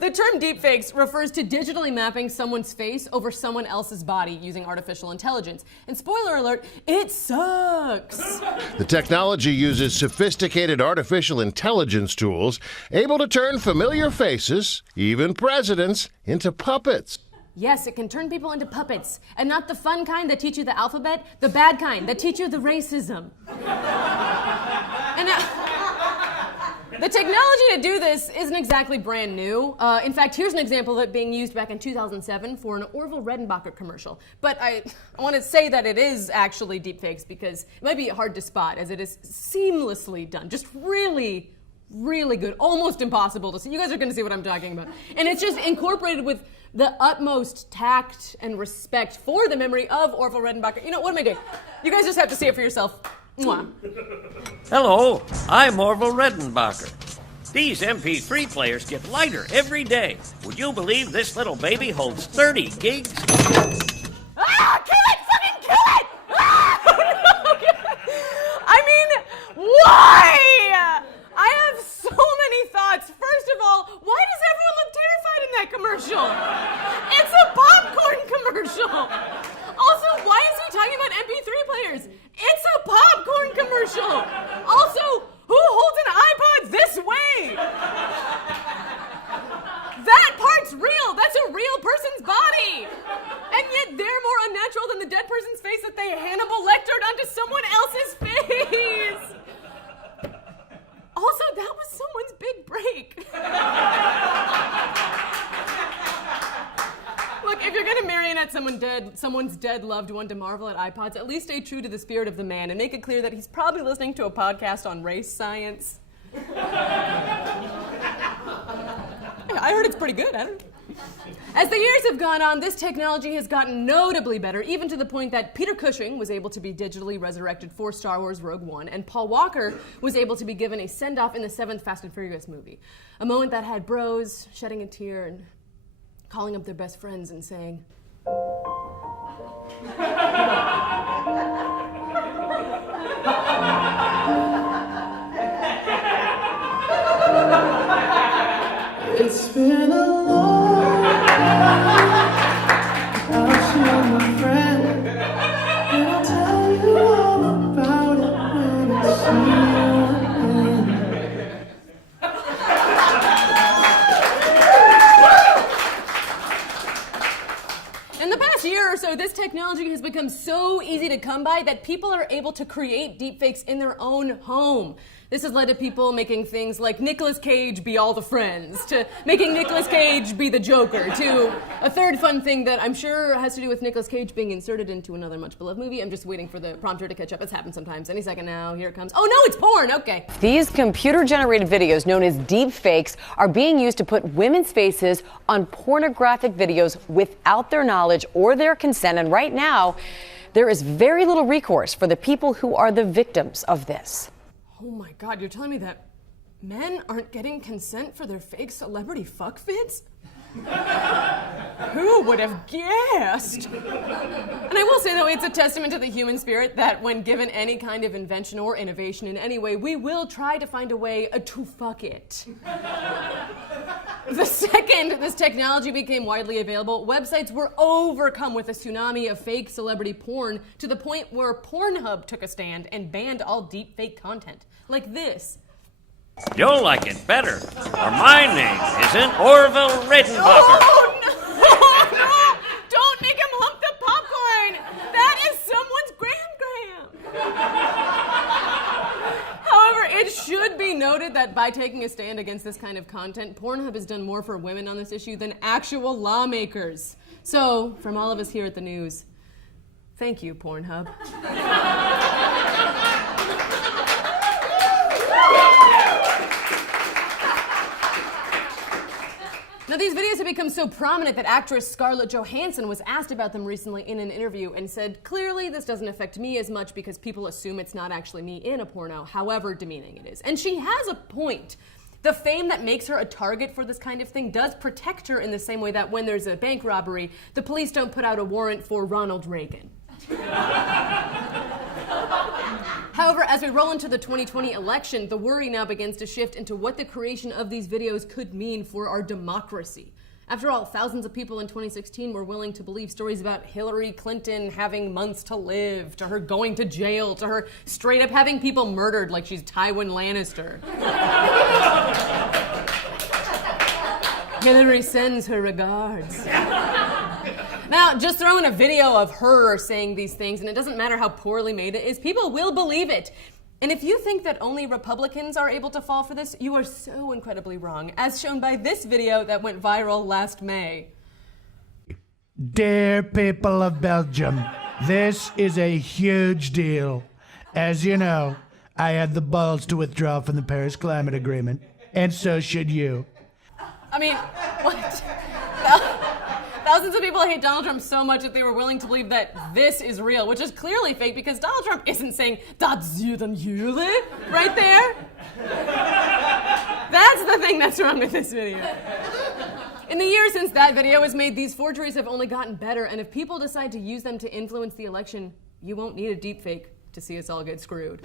The term deepfakes refers to digitally mapping someone's face over someone else's body using artificial intelligence. And spoiler alert, it sucks. The technology uses sophisticated artificial intelligence tools able to turn familiar faces, even presidents, into puppets. Yes, it can turn people into puppets, and not the fun kind that teach you the alphabet, the bad kind that teach you the racism. And the technology to do this isn't exactly brand new. In fact, here's an example of it being used back in 2007 for an Orville Redenbacher commercial. But I want to say that it is actually deepfakes because it might be hard to spot as it is seamlessly done. Just really, really good. Almost impossible to see. You guys are going to see what I'm talking about. And it's just incorporated with the utmost tact and respect for the memory of Orville Redenbacher. You know, what am I doing? You guys just have to see it for yourself. Mwah. Hello, I'm Orville Redenbacher. These MP3 players get lighter every day. Would you believe this little baby holds 30 gigs? Ah! Kill it! Fucking kill it! Ah! I mean, why? I have so many thoughts. First of all, why does everyone look terrified in that commercial? It's a popcorn commercial. Also, why is he talking about MP3 players? It's a popcorn commercial. Also, who holds an iPod this way? That part's real. That's a real person's body. And yet they're more unnatural than the dead person's face that they Hannibal Lectered onto someone else's face. Also, that was someone's big break. Look, if you're gonna marionette someone's dead loved one to marvel at iPods, at least stay true to the spirit of the man and make it clear that he's probably listening to a podcast on race science. I heard it's pretty good. I don't know. As the years have gone on, this technology has gotten notably better, even to the point that Peter Cushing was able to be digitally resurrected for Star Wars Rogue One, and Paul Walker was able to be given a send-off in the 7th Fast and Furious movie. A moment that had bros shedding a tear and calling up their best friends and saying, it's been a long time without you, my friend, and I'll tell you all about it when I see you again. in the past year or so, this technology has become so easy to come by that people are able to create deepfakes in their own home. This has led to people making things like Nicolas Cage be all the friends, to making Nicolas Cage be the Joker, to a third fun thing that I'm sure has to do with Nicolas Cage being inserted into another much-beloved movie. I'm just waiting for the prompter to catch up. It's happened sometimes. Any second now. Here it comes. Oh, no, it's porn. Okay. These computer-generated videos, known as deepfakes, are being used to put women's faces on pornographic videos without their knowledge or their consent. And right now, there is very little recourse for the people who are the victims of this. Oh my God, you're telling me that men aren't getting consent for their fake celebrity fuck vids? Who would have guessed? And I will say, though, it's a testament to the human spirit that when given any kind of invention or innovation in any way, we will try to find a way to fuck it. The second this technology became widely available, websites were overcome with a tsunami of fake celebrity porn to the point where Pornhub took a stand and banned all deep fake content. Like this. You'll like it better, or my name isn't Orville Redenbacher. Oh, no! Don't make him hump the popcorn! That is someone's Graham. However, it should be noted that by taking a stand against this kind of content, Pornhub has done more for women on this issue than actual lawmakers. So, from all of us here at the news, thank you, Pornhub. Now, these videos have become so prominent that actress Scarlett Johansson was asked about them recently in an interview and said, clearly this doesn't affect me as much because people assume it's not actually me in a porno, however demeaning it is. And she has a point. The fame that makes her a target for this kind of thing does protect her in the same way that when there's a bank robbery, the police don't put out a warrant for Ronald Reagan. However, as we roll into the 2020 election, the worry now begins to shift into what the creation of these videos could mean for our democracy. After all, thousands of people in 2016 were willing to believe stories about Hillary Clinton having months to live, to her going to jail, to her straight up having people murdered like she's Tywin Lannister. Hillary sends her regards. Now, just throw in a video of her saying these things, and it doesn't matter how poorly made it is, people will believe it. And if you think that only Republicans are able to fall for this, you are so incredibly wrong, as shown by this video that went viral last May. Dear people of Belgium, this is a huge deal. As you know, I had the balls to withdraw from the Paris Climate Agreement, and so should you. I mean, what? Thousands of people hate Donald Trump so much that they were willing to believe that this is real, which is clearly fake because Donald Trump isn't saying, "That's you, then you," right there. That's the thing that's wrong with this video. In the years since that video was made, these forgeries have only gotten better, and if people decide to use them to influence the election, you won't need a deepfake to see us all get screwed.